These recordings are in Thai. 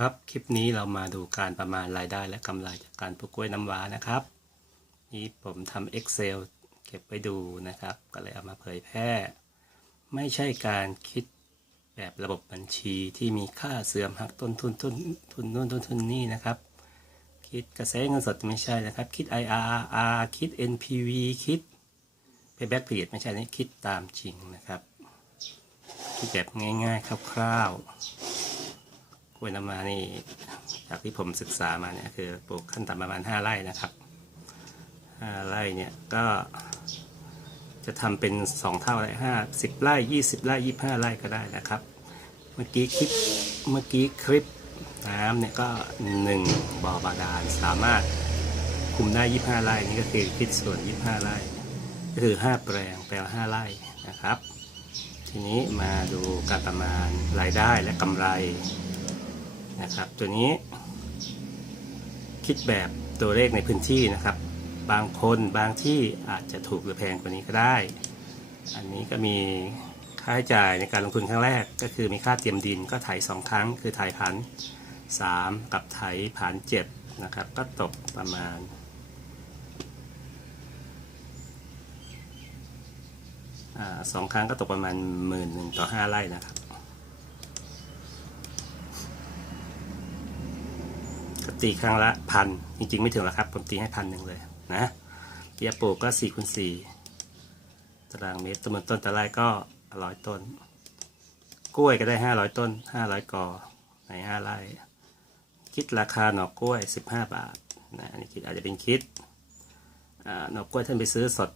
ครับ คลิปนี้เรามาดูการประมาณรายได้และกำไรจากการปลูกกล้วยน้ำว้านะครับ นี่ผมทำ Excel เก็บไว้ดูนะครับ ก็เลยเอามาเผยแพร่ ไม่ใช่การคิดแบบระบบบัญชีที่มีค่าเสื่อมหักต้นทุนทุนทุนนู่นต้นทุนนี่นะครับ คิดกระแสเงินสดไม่ใช่นะครับ คิด IRR คิด NPV คิด Payback period ไม่ใช่นี่คิดตามจริงนะครับ คิดแบบง่ายๆคร่าวๆ ล้วยน้ำว้านี่จากที่ผมศึกษามาเนี่ยคือปลูกขั้นต่ำประมาณ 5 ไร่นะครับ 5 ไร่เนี่ยก็จะทำเป็น 2 เท่าเลยห้าสิบไร่20ไร่25ไร่ก็ได้นะครับ เมื่อกี้คลิปเมื่อกี้คลิปน้ำเนี่ยก็1บ่อบาดาลสามารถคุมได้25ไร่นี่ก็คือคิดส่วน25ไร่ก็คือ5แปลงแปลง5ไร่นะครับ ทีนี้มาดูการประมาณรายได้และกำไร นะครับ ตัวนี้ คิดแบบตัวเลขในพื้นที่นะครับ บางคนบางที่อาจจะถูกหรือแพงกว่านี้ก็ได้ อันนี้ก็มีค่าใช้จ่ายในการลงทุนครั้งแรก ก็คือมีค่าเตรียมดินก็ไถสองครั้ง คือไถผันสามกับไถผันเจ็ดนะครับ ก็ตกประมาณสองครั้งก็ตกประมาณหมื่นหนึ่งต่อห้าไร่นะครับ ตีครั้งละพันจริงๆ ไม่ถึงหรอกครับ ผมตีให้พันหนึ่งเลยนะเกียร์ปลูกก็สี่คูณสี่ตารางเมตรต้นต้นตะไลก็ร้อยต้น กล้วยก็ได้ห้าร้อยต้นห้าร้อยกอในห้าไร่คิดราคาหน่อกล้วยสิบห้าบาทนะอันนี้คิดอาจจะเป็นคิดหน่อกล้วยท่านไปซื้อสด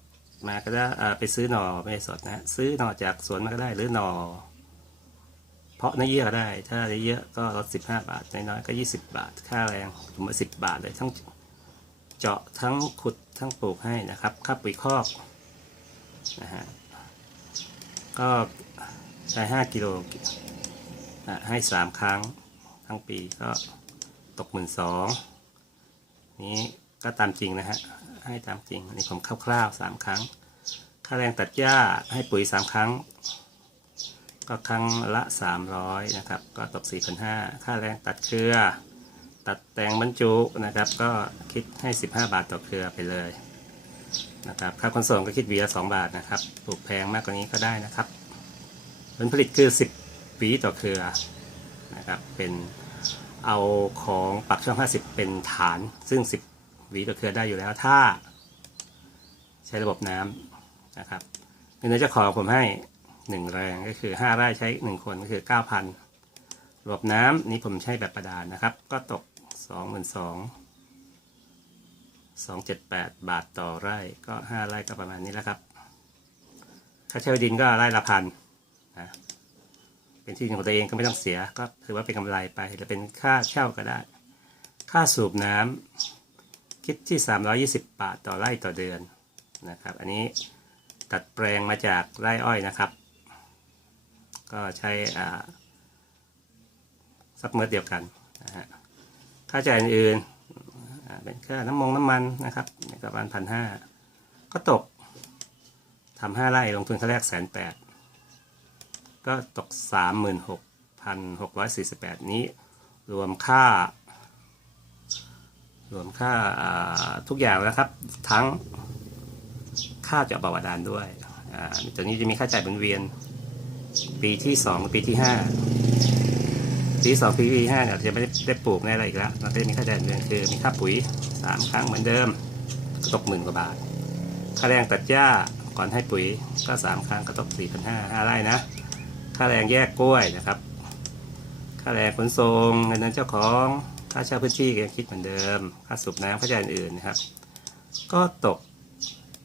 มาก็ได้ไปซื้อหน่อไม่สดนะซื้อหน่อจากสวนมาก็ได้หรือหน่อ เพาะเนื้อเยื่อก็ได้ ถ้าได้เยอะก็ลดสิบห้าบาทน้อยๆก็ยี่สิบบาท ค่าแรงผมว่าสิบบาทเลยทั้งเจาะทั้งขุดทั้งปลูกให้นะครับ ค่าปุ๋ยคอกนะฮะ ก็ใช้ห้ากิโลให้สามครั้งทั้งปีก็ตกหมื่นสองนี้ก็ตามจริงนะฮะ ให้ตามจริงนนี้ผมคร่าวๆสามครั้ง ค่าแรงตัดหญ้าให้ปุ๋ยสามครั้ง ก็ครั้งละสามร้อยนะครับ ก็ตกสี่พันห้าค่าแรงตัดเครือ ตัดแต่งบรรจุนะครับ ก็คิดให้สิบห้าบาทต่อเครือไปเลยนะครับ ค่าขนส่งก็คิดหวีละสองบาทนะครับปลูกแพงมากกว่านี้ก็ได้นะครับ ผลผลิตคือสิบหวีต่อเครือนะครับ เป็นเอาของปักช่องห้าสิบเป็นฐาน ซึ่งสิบหวีต่อเครือได้อยู่แล้ว ถ้า ใช้ระบบน้ำนะครับเงินเดือนจ้าขอผมให้ หนึ่งแรงก็คือห้าไร่ใช้หนึ่งคนก็คือเก้าพันระบน้ำนี้ผมใช้แบบประดานนะครับ ก็ตกสองหมื่นสองสองเจ็ดแปดบาทต่อไร่ก็ห้าไร่ก็ประมาณนี้แล้วครับค่าเช่าดินก็ไร่ละพันนะเป็นที่ดินของตัวเองก็ไม่ต้องเสียก็ถือว่าเป็นกำไรไปหรือเป็นค่าเช่าก็ได้ ค่าสูบน้ำคิดที่ 320 บาทต่อไร่ต่อเดือนนะครับ อันนี้ตัดแปลงมาจากไร่อ้อยนะครับ ก็ใช้ซับเมอร์เดียวกันนะฮะค่าใช้จ่ายอื่นเป็นค่าน้ำมงน้ำมันนะครับประมาณพันห้าก็ตกทำห้าไร่ลงทุนครั้งแรกแสนแปดก็ตกสามหมื่นหกพันหกร้อยสี่สิบแปดนี้ รวมค่า รวมค่าทุกอย่างแล้วครับ ทั้งค่าเจาะบาดาลด้วยอ่าตัวนี้จะมีค่าจ่ายหมุนเวียน ปีที่สองปีที่ห้าปีสองปีที่ห้าเนี่ยเราจะไม่ได้ไดปลูกในอะไรอีกแล้วเราก็จะมีค่าจ่ายเวียนคือมีค่าปุ๋ยสามครั้งเหมือนเดิมก็ตกหมื่นกว่าบาท ค่าแรงตัดหญ้าก่อนให้ปุ๋ยก็สามครั้งก็ตกสี่พันห้าห้าไร่นะ ค่าแรงแยกกล้วยนะครับ ค่าแรงขนส่งเงินเดือนเจ้าของค่าเช่าพื้นที่ยังคิดเหมือนเดิม ค่าสูบน้ำค่าใช้จ่ายอื่นนะครับ ก็ตก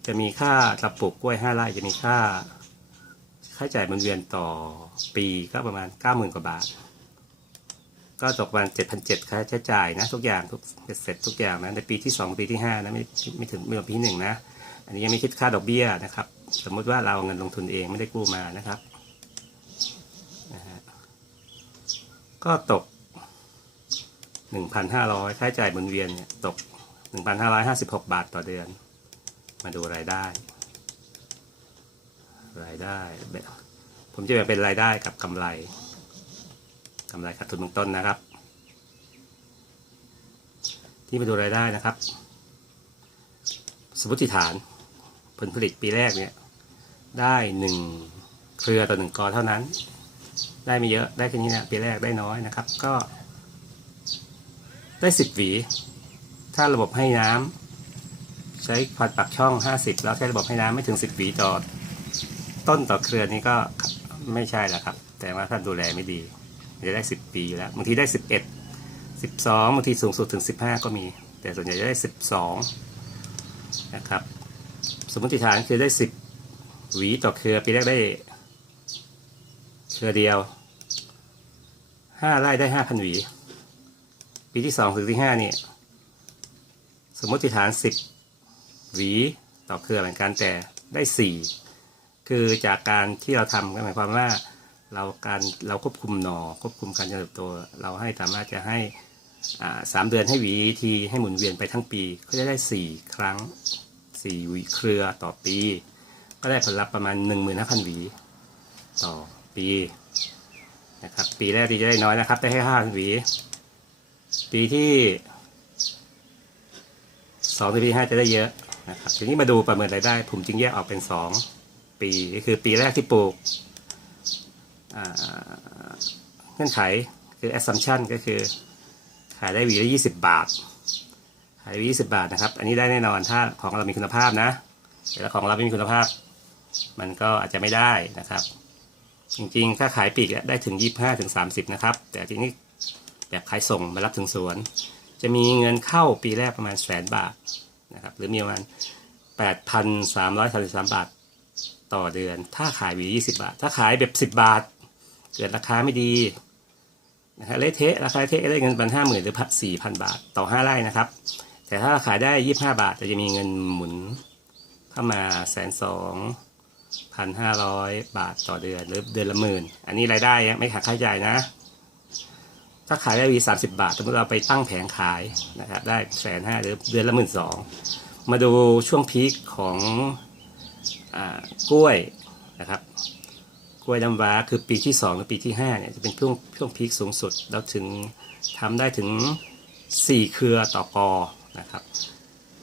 จะมีค่าตะปลูกกล้วยห้าไร่จะมีค่า ค่าใช้จ่ายหมุนเวียนต่อปีก็ประมาณเก้าหมื่นกว่าบาท ก็ตกประมาณเจ็ดพันเจ็ดค่าใช้จ่ายนะ ทุกอย่างทุกเสร็จทุกอย่างนะในปีที่สองปีที่ห้านะ ไม่ไม่ถึงไม่ถึงปีที่หนึ่งนะ อันนี้ยังไม่คิดค่าดอกเบี้ยนะครับ สมมติว่าเราเอาเงินลงทุนเองไม่ได้กู้มานะครับนะฮะก็ตกหนึ่งพันห้าร้อยค่าใช้จ่ายหมุนเวียนเนี่ยตกหนึ่งพันห้าร้อยห้าสิบหกบาทต่อเดือน มาดูรายได้ รายได้ ผมจะแบ่งเป็นรายได้กับกำไรกำไรขาดทุนเบื้องต้นนะครับ ที่มาดูรายได้นะครับ สมมติฐานผลผลิตปีแรกเนี่ยได้หนึ่งเครือต่อหนึ่งกอเท่านั้น ได้ไม่เยอะได้แค่นี้นะปีแรกได้น้อยนะครับ ก็ได้สิบหวี ถ้าระบบให้น้ำใช้ควันปักช่อง 50 แล้วใช้ระบบให้น้ำไม่ถึง 10หวีต่อ ต้นต่อเครือนี้ก็ไม่ใช่แล้วครับ แต่ว่าถ้าดูแลไม่ดีจะได้ 10 ปีแล้วบางทีได้ 11 12บางทีสูงสุดถึง 15 ก็มี แต่ส่วนใหญ่จะได้ 12 นะครับ สมมติฐานคือได้ 10 หวีต่อเครือปีแรกได้ เครือเดียว 5 ไร่ได้ 5,000 หวี ปีที่ 2 ถึงที่5นี่สมมติฐาน 10 หวีต่อเครือเหมือนกันแต่ได้ 4 คือจากการที่เราทำก็หมายความว่าเราการเราควบคุมหนอควบคุมการเจริญเติบโตเราให้สามารถจะให้อ่าสามเดือนให้หวีทีให้หมุนเวียนไปทั้งปีก็จะได้ 4 ครั้ง4หวีเครือต่อปี ก็ได้ผลลัพธ์ประมาณ 15,000 หวีต่อปีนะครับปีแรกที่จะได้น้อยนะครับได้แค่5หวี ปีที่สองถึงปีห้าจะได้เยอะนะครับทีนี้มาดูประเมินรายได้ ผมจึงแยกออกเป็นสอง ปีก็คือปีแรกที่ปลูกเงื่อนไขคือ assumption ก็คือ ขายได้หวีละยี่สิบบาท ขายหวียี่สิบาทนะครับ อันนี้ได้แน่นอนถ้าของเรามีคุณภาพนะ แต่ถ้าของเราไม่มีคุณภาพ มันก็อาจจะไม่ได้นะครับ จริงๆ ถ้าขายปีกได้ถึงยี่ห้าถึงสามสิบนะครับ แต่ทีนี้แบบขายส่งมารับถึงสวน จะมีเงินเข้าปีแรกประมาณแสนบาทนะครับ หรือมีประมาณแปดพันสามร้อยสามสิบสามบาท ต่อเดือน ถ้าขายหวียี่สิบาท ถ้าขายแบบสิบบาท เกิดราคาไม่ดีนะฮะเลเทะราคาเละเทะได้เงินประมาณห้าหมื่นหรือสี่พันบาทต่อห้าไร่นะครับ แต่ถ้าขายได้ยี่ห้าบาทจะมีเงินหมุนเข้ามาแสนสองพันห้าร้อยบาทต่อเดือนหรือเดือนละหมื่น อันนี้รายได้ไม่หักค่าใช้จ่ายนะ ถ้าขายได้วีสามสิบาทสมมติเราไปตั้งแผงขายนะครับได้แสนห้าหรือเดือนละหมื่นสองมาดูช่วงพีคของ กล้วยนะครับกล้วยน้ำว้าคือปีที่สองหรือปีที่ห้าเนี่ยจะเป็นช่วงช่วงพีคสูงสุด แล้วถึงทำได้ถึงสี่เครือต่อกอนะครับ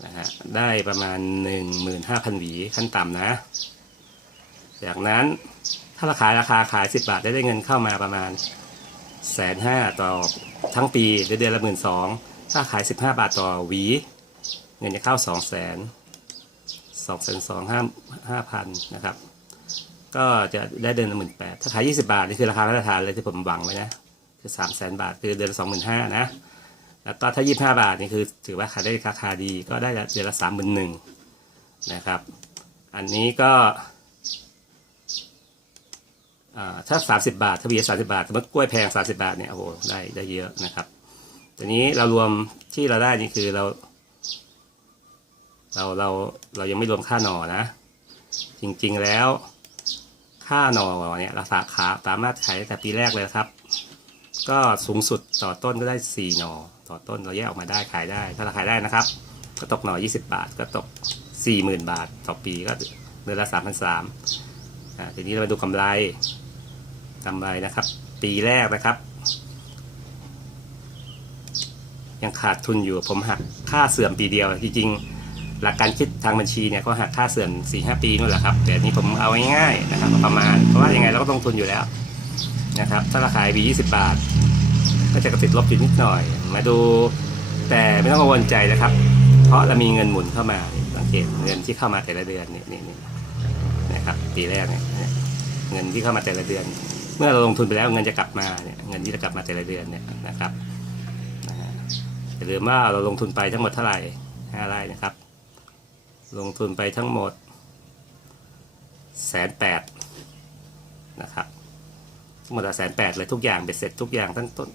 นะฮะได้ประมาณหนึ่งหมื่นห้าพันหวีขั้นต่ำนะ จากนั้นถ้าเราขายราคาขายสิบบาทได้ได้เงินเข้ามาประมาณแสนห้าต่อทั้งปีเดือนละหมื่นสองถ้าขายสิบห้าบาทต่อหวี เงินจะเข้าสองแสน สองแสนสองห้าห้าพันนะครับ ก็จะได้เดือนละหมื่นแปดถ้าขายยี่สิบาท นี่คือราคามาตรฐานเลยที่ผมหวังไว้นะ คือสามแสนบาท คือเดือนละสองหมื่นห้านะ แล้วก็ถ้ายี่บห้าบาท นี่คือถือว่าขายได้ราคาดีก็ได้เดือนละสามหมื่นหนึ่งนะครับ อันนี้ก็อ่าถ้า 30 บาทถ้าเบียร์สาบาทสมมติกล้วยแพง 30 บาทเนี่ยโอ้โหได้ได้เยอะนะครับทีนี้เรารวมที่เราได้นี่คือเรา เราเราเรายังไม่รวมค่าหน่อนะ จริงๆแล้ว ค่าหน่อเนี่ยราคาขาสามารถขายแต่ปีแรกเลยครับ ก็สูงสุดต่อต้นก็ได้ 4 หน่อ ต่อต้นเราแยกออกมาได้ขายได้ ถ้าเราขายได้นะครับ ก็ตกหน่อ 20 บาท ก็ตก 40,000 บาท ต่อปีก็เดือนละ3,300อ่าทีนี้เรามาดูกำไรกำไรนะครับ ปีแรกนะครับยังขาดทุนอยู่ผมหักค่าเสื่อมปีเดียวจริงๆ หลักการคิดทางบัญชีเนี่ยก็หักค่าเสื่อม4ีหปีนู่นแหละครับ แต่นี่ผมเอาง่ายๆนะครับประมาณ เพราะว่ายังไงเราก็ต้องทุนอยู่แล้วนะครับถ้าราคาบี20บาท ก็จะกระติดลบอยู่นิดหน่อย มาดูแต่ไม่ต้องกังวลใจนะครับ เพราะเรามีเงินหมุนเข้ามาสังเกตเงินที่เข้ามาแต่ละเดือนนี่นี่นี่นะครับปีแรกเนี่ยเงินที่เข้ามาแต่ละเดือน เมื่อเราลงทุนไปแล้วเงินจะกลับมาเนี่ยเงินที่จะกลับมาแต่ละเดือนเนี่ยนะครับนะฮะอย่าลืมว่าเราลงทุนไปทั้งหมดเท่าไหร่ห้าไร่นะครับ ลงทุนไปทั้งหมดแสนแปดนะครับทั้งหมดแสนแปดเลยทุกอย่างเบ็ดเสร็จทุกอย่างทั้งต้น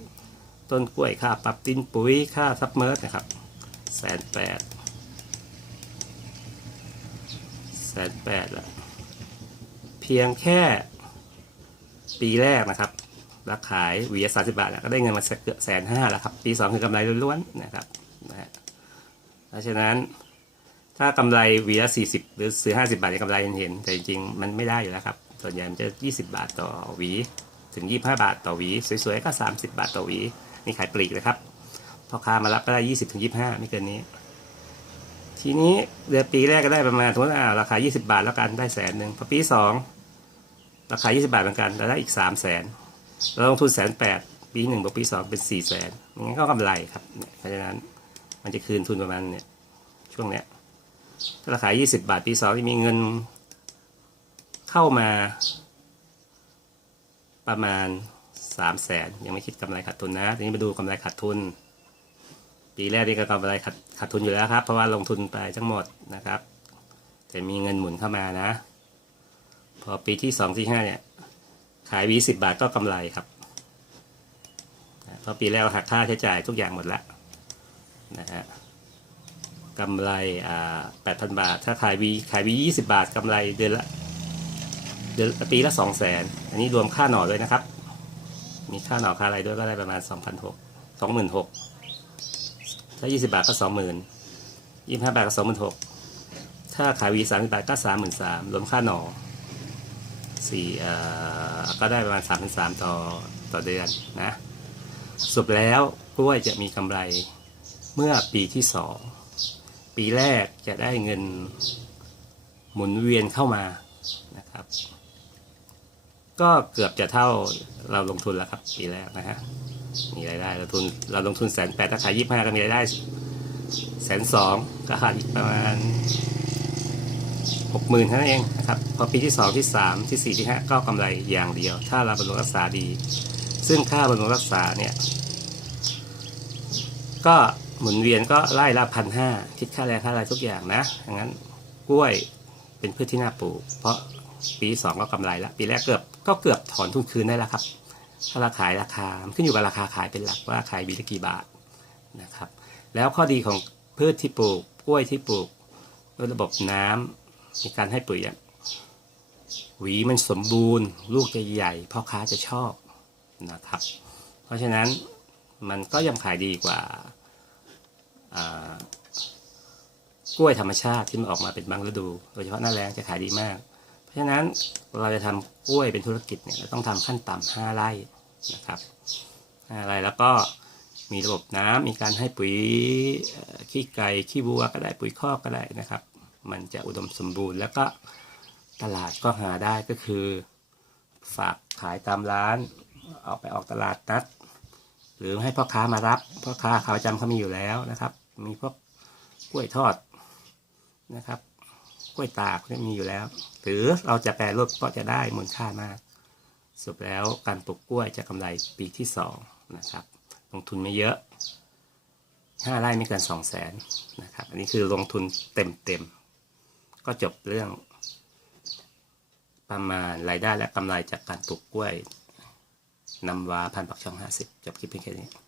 ต้นกล้วยค่าปรับดินปุ๋ยค่าซับเมิร์สนะครับแสนแปดแสนแปดละเพียงแค่ปีแรกนะครับราขายหวีสามสิบาทก็ได้เงินมาเกือบแสนห้าแล้วครับ ปีสองคือกำไรล้วนๆนะครับนะฮะเพราะฉะนั้น ถ้ากำไรวีละสี่สิบหรือซื้อห้าสิบาทเนี่ยกำไรเห็น แต่จริงๆ มันไม่ได้อยู่แล้วครับ ส่วนใหญ่มันจะยี่สิบาทต่อหวี ถึงยี่ห้าบาทต่อหวี สวยๆ ก็สามสิบาทต่อหวี นี่ขายปลีกนะครับพ่อค้ามารับก็ได้ยี่สิบถึงยี่ห้าไม่เกินนี้ ทีนี้เดือนปีแรกก็ได้ประมาณสมมติอ่าราคา20บาทแล้วกันได้แสนหนึ่งพอปีสองราคา20บาทเหมือนกันแต่ได้อีก3 0 0แสนเราลงทุนแสนแปดปีหนึ่งบวกปีสองเป็น4ี่แสนงั้นก็กำไรครับเพราะฉะนั้นมันจะคืนทุนประมาณเนี่ยช่วงเนี้ย ราคา 20 บาท ปีสองจะมีเงินเข้ามาประมาณ 3 0 0แสนยังไม่คิดกำไรขาดทุนนะทีนี้มาดูกำไรขาดทุน ปีแรกนี่ก็กำไรขาดขาดทุนอยู่แล้วครับ เพราะว่าลงทุนไปทั้งหมดนะครับ แต่มีเงินหมุนเข้ามานะ พอปีที่สองที่ห้าเนี่ย ขายวีสิบบาทก็กำไรครับเพราะปีแรกเราหักค่าใช้จ่ายทุกอย่างหมดแล้วนะฮะ กำไรอ่าแปดพันบาท ถ้าขายวีขายวียี่สิบาทกำไรเดือนละเดือนปีละสองแสนอันนี้รวมค่าหน่อด้วยนะครับ มีค่าหน่อค่าอะไรด้วยก็ได้ประมาณสองพันหกสองหมื่นหกถ้า20บาทก็20,000 25บาทก็26,000ถ้าขายวี30บาทก็33,000รวมค่าหน่อสี่เอ่อก็ได้ประมาณ3,300ต่อต่อเดือนนะสรุปแล้วกล้วยจะมีกำไรเมื่อปีที่2 ปีแรกจะได้เงินหมุนเวียนเข้ามานะครับ ก็เกือบจะเท่าเราลงทุนแล้วครับ ปีแรกนะฮะมีรายได้เราทุนเราลงทุนแสนแปดถ้าขายยี่ห้าก็มีรายได้แสนสองก็ขาดอีกประมาณหกหมื่นเท่านั้นเองนะครับพอปีที่สองที่สามที่สี่ที่ห้าก็กำไรอย่างเดียว ถ้าเราบำรุงรักษาดี ซึ่งค่าบำรุงรักษาเนี่ยก็ มุนเวียนก็ไล่ละพันห้าคิดค่าแรงค่าอะไรทุกอย่างนะดังนั้นกล้วยเป็นพืชที่น่าปลูก เพราะปีสองก็กำไรละปีแรกเกือบก็เกือบถอนทุนคืนได้แล้วครับ ถ้าเราขายราคาขึ้นอยู่กับราคาขายเป็นหลักว่าขายวีละกี่บาทนะครับ แล้วข้อดีของพืชที่ปลูกกล้วยที่ปลูกด้วยระบบน้ำมีการให้ปุ๋ยหวีมันสมบูรณ์ ลูกจะใหญ่พ่อค้าจะชอบนะครับ เพราะฉะนั้นมันก็ยังขายดีกว่า กล้วยธรรมชาติที่มันออกมาเป็นบางฤดู โดยเฉพาะหน้าแล้งจะขายดีมาก เพราะฉะนั้นเราจะทำกล้วยเป็นธุรกิจเนี่ยเราต้องทำขั้นต่ำห้าไร่นะครับห้าไร่แล้วก็มีระบบน้ำมีการให้ปุ๋ยขี้ไก่ขี้วัวก็ได้ปุ๋ยคอกก็ได้นะครับ มันจะอุดมสมบูรณ์ แล้วก็ตลาดก็หาได้ก็คือ ฝากขายตามร้านออกไปออกตลาดนัด หรือให้พ่อค้ามารับพ่อค้าขาประจำเขามีอยู่แล้วนะครับ มีพวกกล้วยทอดนะครับกล้วยตากเนี่ยมีอยู่แล้ว หรือเราจะแปรรูปก็จะได้มูลค่ามากสรุปแล้วการปลูกกล้วยจะกำไรปีที่สองนะครับลงทุนไม่เยอะห้าไร่ไม่เกินสองแสนนะครับอันนี้คือลงทุนเต็มๆ ก็จบเรื่อง ประมาณรายได้และกำไรจากการปลูกกล้วยนำวาพันปักช่องห้าสิบจบคลิปเพียงแค่นี้